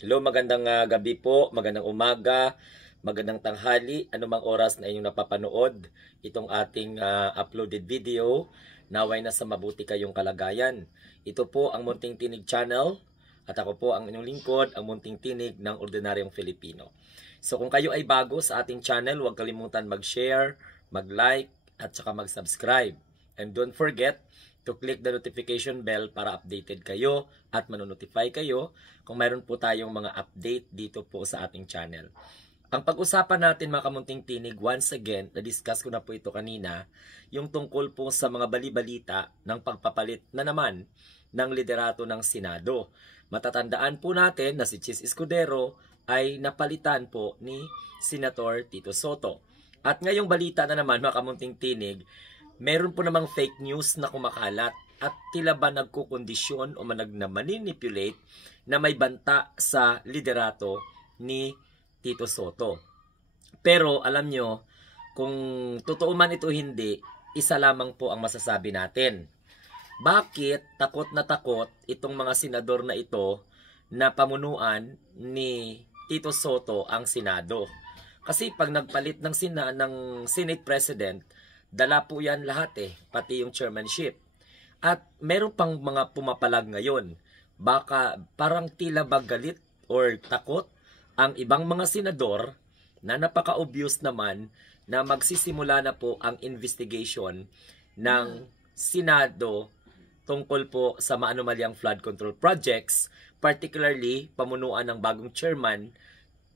Hello, magandang gabi po, magandang umaga, magandang tanghali, anumang oras na inyong napapanood itong ating uploaded video. Naway na sa mabuti kayong kalagayan. Ito po ang Munting Tinig Channel at ako po ang inyong lingkod, ang Munting Tinig ng Ordinaryong Filipino. So kung kayo ay bago sa ating channel, huwag kalimutan mag-share, mag-like at saka mag-subscribe. And don't forget to click the notification bell para updated kayo at manonotify kayo kung mayroon po tayong mga update dito po sa ating channel. Ang pag-usapan natin mga kamunting tinig, once again, na-discuss ko na po ito kanina, yung tungkol po sa mga bali-balita ng pagpapalit na naman ng liderato ng Senado. Matatandaan po natin na si Chis Escudero ay napalitan po ni Senator Tito Soto. At ngayong balita na naman mga kamunting tinig, meron po namang fake news na kumakalat at tila ba nagkukondisyon o manipulate na may banta sa liderato ni Tito Soto. Pero alam nyo, kung totoo man ito hindi, isa lamang po ang masasabi natin. Bakit takot na takot itong mga senador na ito na pamunuan ni Tito Soto ang Senado? Kasi pag nagpalit ng Senate President, dala po yan lahat pati yung chairmanship. At meron pang mga pumapalag ngayon. Baka parang tila ba galit or takot ang ibang mga senador na napaka-obvious naman na magsisimula na po ang investigation ng Senado tungkol po sa maanumalyang flood control projects, particularly pamunuan ng bagong chairman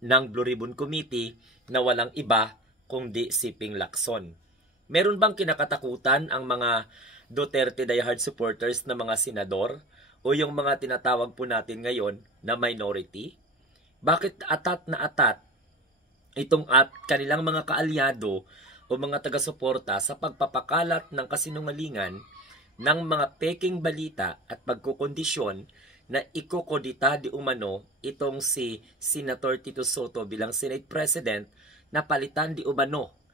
ng Blue Ribbon Committee na walang iba kundi si Ping Lacson. Meron bang kinakatakutan ang mga Duterte diehard supporters na mga senador o yung mga tinatawag po natin ngayon na minority? Bakit atat na atat itong kanilang mga kaalyado o mga taga-suporta sa pagpapakalat ng kasinungalingan ng mga peking balita at pagkukondisyon na ikokodita di umano itong si Senator Tito Soto bilang Senate President na palitan di umano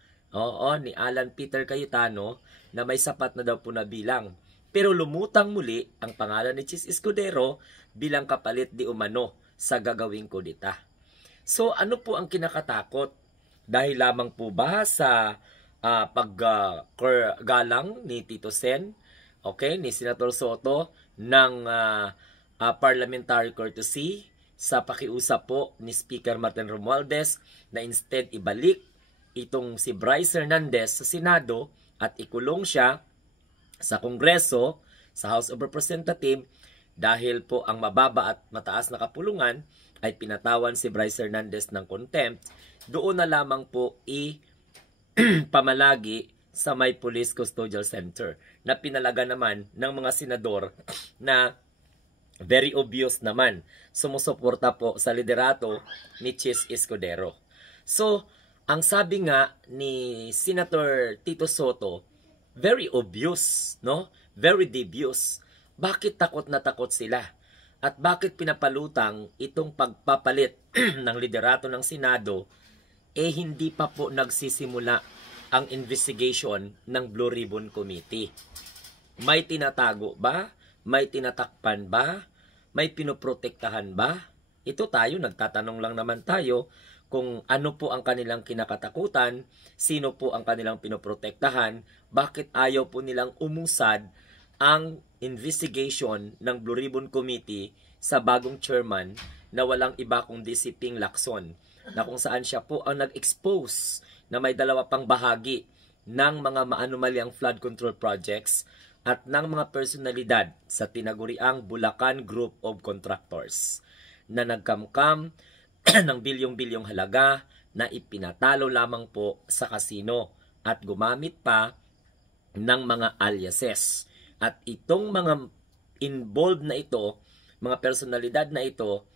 ni Alan Peter Cayetano na may sapat na daw po na bilang. Pero lumutang muli ang pangalan ni Chis Escudero bilang kapalit di umano sa gagawing kudita. So ano po ang kinakatakot? Dahil lamang po ba sa paggalang ni Tito Sen, ni Senator Soto ng parliamentary courtesy sa pakiusap po ni Speaker Martin Romualdez na instead ibalik itong si Bryce Hernandez sa Senado at ikulong siya sa Kongreso, sa House of Representatives dahil po ang mababa at mataas na kapulungan ay pinatawan si Bryce Hernandez ng contempt, doon na lamang po pamalagi sa may Police Custodial Center na pinalaga naman ng mga senador na very obvious naman sumusuporta po sa liderato ni Chis Escudero. So, ang sabi nga ni Senator Tito Soto, very obvious, very dubious. Bakit takot na takot sila? At bakit pinapalutang itong pagpapalit ng liderato ng Senado hindi pa po nagsisimula ang investigation ng Blue Ribbon Committee? May tinatago ba? May tinatakpan ba? May pinoprotektahan ba? Ito tayo, nagtatanong lang naman tayo kung ano po ang kanilang kinakatakutan, sino po ang kanilang pinoprotektahan, bakit ayaw po nilang umusad ang investigation ng Blue Ribbon Committee sa bagong chairman na walang iba kundi si Ping Lacson, na kung saan siya po ang nag-expose na may dalawa pang bahagi ng mga maanumalyang flood control projects at ng mga personalidad sa tinaguriang Bulacan Group of Contractors na nagkamkam ng bilyong-bilyong halaga na ipinatalo lamang po sa kasino at gumamit pa ng mga aliases. At itong mga involved na ito, mga personalidad na ito,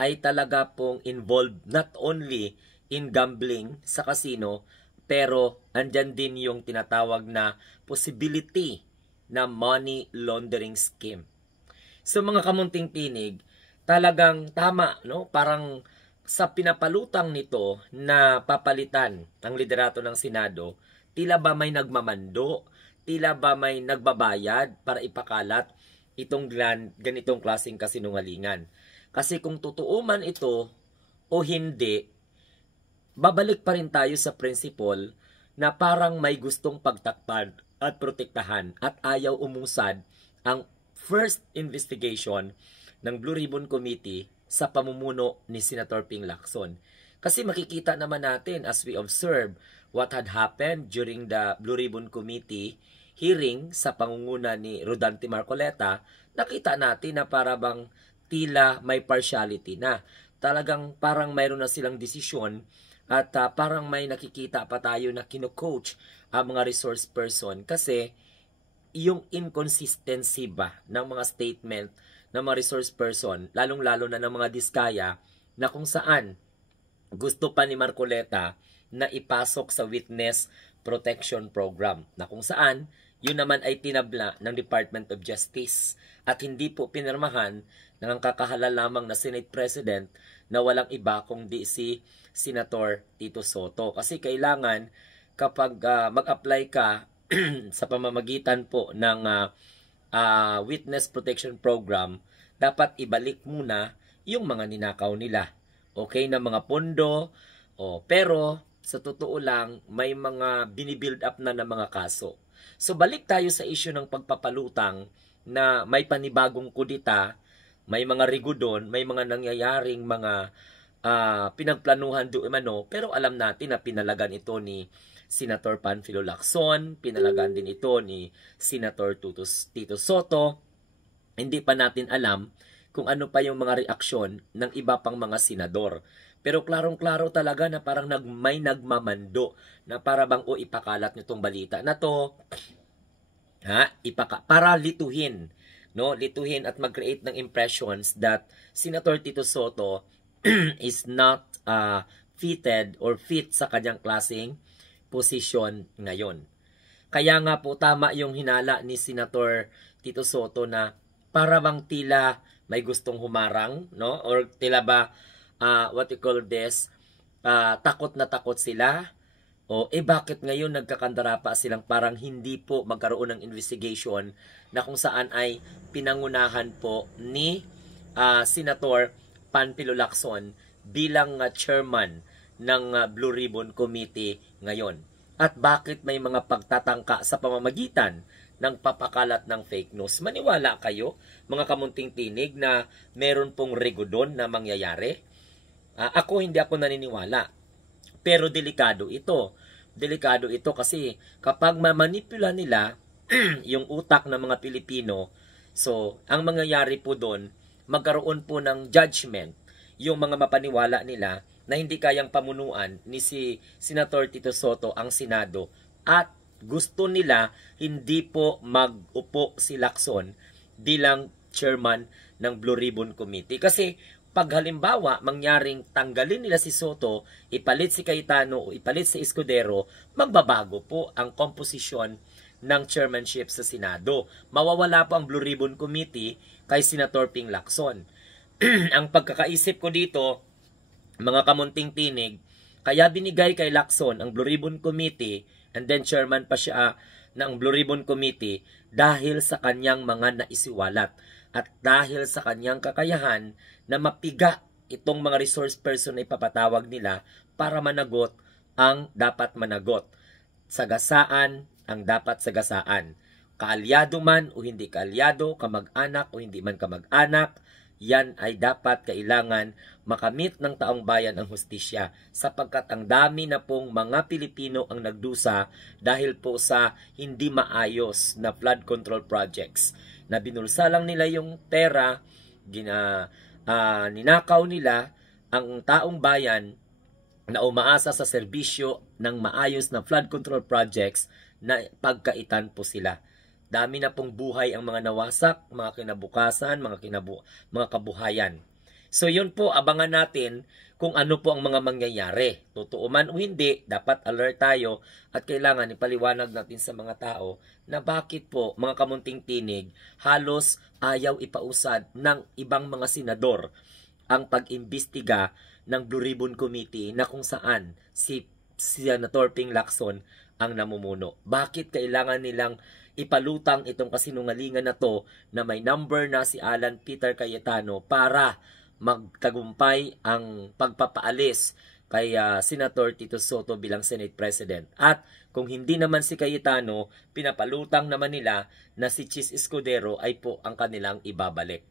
ay talaga pong involved not only in gambling sa kasino, pero andyan din yung tinatawag na possibility na money laundering scheme. So mga kamunting tinig, talagang tama, parang sa pinapalutang nito na papalitan ang liderato ng Senado, tila ba may nagmamando, tila ba may nagbabayad para ipakalat itong ganitong klaseng kasinungalingan. Kasi kung totoo man ito o hindi, babalik pa rin tayo sa principle na parang may gustong pagtakpan at protektahan at ayaw umusad ang first investigation ng Blue Ribbon Committee sa pamumuno ni Senator Ping Lacson. Kasi makikita naman natin as we observe what had happened during the Blue Ribbon Committee hearing sa pangunguna ni Rodante Marcoleta, nakita natin na parang tila may partiality na. Talagang parang mayroon na silang desisyon at parang may nakikita pa tayo na kino-coach ang mga resource person kasi yung inconsistency ba ng mga statement ng mga resource person, lalong-lalo na ng mga diskaya na kung saan gusto pa ni Marcoleta na ipasok sa Witness Protection Program na kung saan yun naman ay tinabla ng Department of Justice at hindi po pinirmahan ng ang kakahalal lamang na Senate President na walang iba kundi si Senator Tito Soto. Kasi kailangan kapag mag-apply ka sa pamamagitan po ng Witness Protection Program, dapat ibalik muna yung mga ninakaw nila. Okay, na mga pondo, pero sa totoo lang, may mga binibuild up na ng mga kaso. So balik tayo sa issue ng pagpapalutang na may panibagong kudita, may mga rigudon, may mga nangyayaring mga pinagplanuhan doon pero alam natin na pinalagan ito ni Senator Panfilo Lacson, pinalagan din ito ni Senator Tito Soto. Hindi pa natin alam kung ano pa yung mga reaksyon ng iba pang mga senador. Pero klarong-klaro talaga na parang may nagmamando na para bang ipakalat nyo tong balita na to. Para lituhin, no? Lituhin at mag-create ng impressions that Senator Tito Soto is not fitted or fit sa kanyang klaseng posisyon ngayon. Kaya nga po tama yung hinala ni Senator Tito Soto na para bang tila may gustong humarang, no? Or tila ba what you call this, takot na takot sila? O bakit ngayon nagkakandara pa silang parang hindi po magkaroon ng investigation na kung saan ay pinangunahan po ni Senator Panfilo Lacson bilang chairman ng Blue Ribbon Committee ngayon. At bakit may mga pagtatangka sa pamamagitan ng papakalat ng fake news? Maniwala kayo, mga kamunting tinig, na meron pong rigudon na mangyayari? Hindi ako naniniwala. Pero delikado ito. Delikado ito kasi kapag mamanipula nila yung utak ng mga Pilipino, so ang mangyayari po doon, magkaroon po ng judgment yung mga mapaniwala nila na hindi kayang pamunuan ni si Senator Tito Soto ang Senado at gusto nila hindi po mag-upo si Lacson bilang chairman ng Blue Ribbon Committee. Kasi pag halimbawa mangyaring tanggalin nila si Soto, ipalit si Cayetano o ipalit si Escudero, magbabago po ang komposisyon ng chairmanship sa Senado. Mawawala po ang Blue Ribbon Committee kay Senator Ping Lacson. Ang pagkakaisip ko dito, mga kamunting tinig, kaya binigay kay Lacson ang Blue Ribbon Committee and then chairman pa siya ng Blue Ribbon Committee dahil sa kanyang mga naisiwalat at dahil sa kanyang kakayahan na mapiga itong mga resource person na ipapatawag nila para managot ang dapat managot. Sagasaan ang dapat sagasaan. Kaalyado man o hindi kaalyado, kamag-anak o hindi man kamag-anak, yan ay dapat kailangan makamit ng taong bayan ang hustisya sapagkat ang dami na pong mga Pilipino ang nagdusa dahil po sa hindi maayos na flood control projects na binulsa lang nila yung pera, ninakaw nila ang taong bayan na umaasa sa serbisyo ng maayos na flood control projects na pagkaitan po sila. Dami na pong buhay ang mga nawasak, mga kinabukasan, mga kabuhayan. So yun po, abangan natin kung ano po ang mga mangyayari. Totoo man o hindi, dapat alert tayo at kailangan ipaliwanag natin sa mga tao na bakit po mga kamunting tinig halos ayaw ipausad ng ibang mga senador ang pag-imbestiga ng Blue Ribbon Committee na kung saan si Senator Ping Lacson ang namumuno. Bakit kailangan nilang ipalutang itong kasinungalingan na to na may number na si Alan Peter Cayetano para magtagumpay ang pagpapaalis kay Senator Tito Soto bilang Senate President. At kung hindi naman si Cayetano, pinapalutang naman nila na si Chis Escudero ay po ang kanilang ibabalik.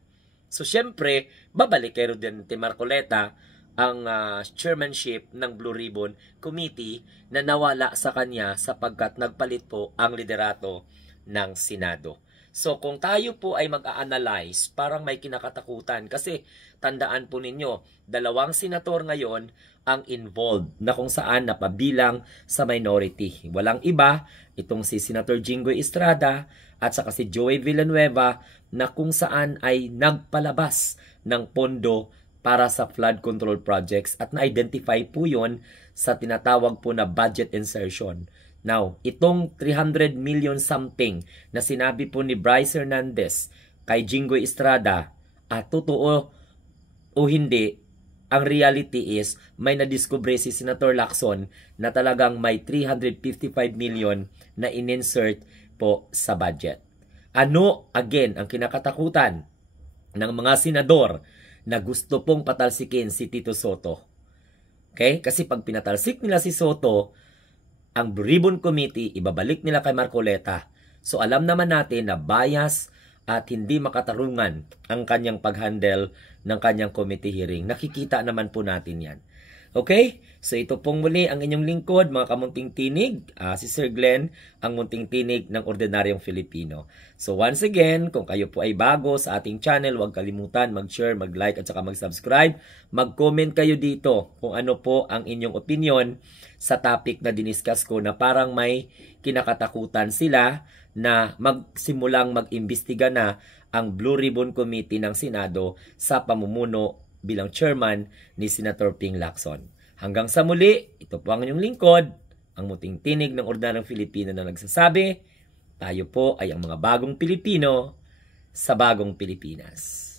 So syempre, babalik kay Rodante Marcoleta ang chairmanship ng Blue Ribbon Committee na nawala sa kanya sapagkat nagpalit po ang liderato ng Senado. So kung tayo po ay mag-a-analyze, parang may kinakatakutan kasi tandaan po ninyo, 2 senator ngayon ang involved na kung saan napabilang sa minority. Walang iba, itong si Senator Jinggoy Estrada at saka si Joey Villanueva na kung saan ay nagpalabas ng pondo para sa flood control projects at na-identify po yon sa tinatawag po na budget insertion. Now, itong 300 million something na sinabi po ni Bryce Hernandez kay Jinggoy Estrada, totoo o hindi, ang reality is may nadiskubre si Senator Lacson na talagang may 355 million na in-insert po sa budget. Ano, again, ang kinakatakutan ng mga senador na gusto pong patalsikin si Tito Soto? Okay? Kasi pag pinatalsik nila si Soto, ang Blue Ribbon Committee, ibabalik nila kay Marcoleta. So alam naman natin na bias at hindi makatarungan ang kanyang pag-handle ng kanyang committee hearing. Nakikita naman po natin yan. Okay? So ito pong muli ang inyong lingkod, mga kamunting tinig. Si Sir Glenn, ang munting tinig ng ordinaryong Filipino. So once again, kung kayo po ay bago sa ating channel, huwag kalimutan mag-share, mag-like at saka mag-subscribe. Mag-comment kayo dito kung ano po ang inyong opinion sa topic na diniscuss ko na parang may kinakatakutan sila na magsimulang mag-imbestiga na ang Blue Ribbon Committee ng Senado sa pamumuno bilang chairman ni Senator Ping Lacson. Hanggang sa muli, ito po ang inyong lingkod, ang muting tinig ng ordinaryong Filipino na nagsasabi, tayo po ay ang mga bagong Pilipino sa bagong Pilipinas.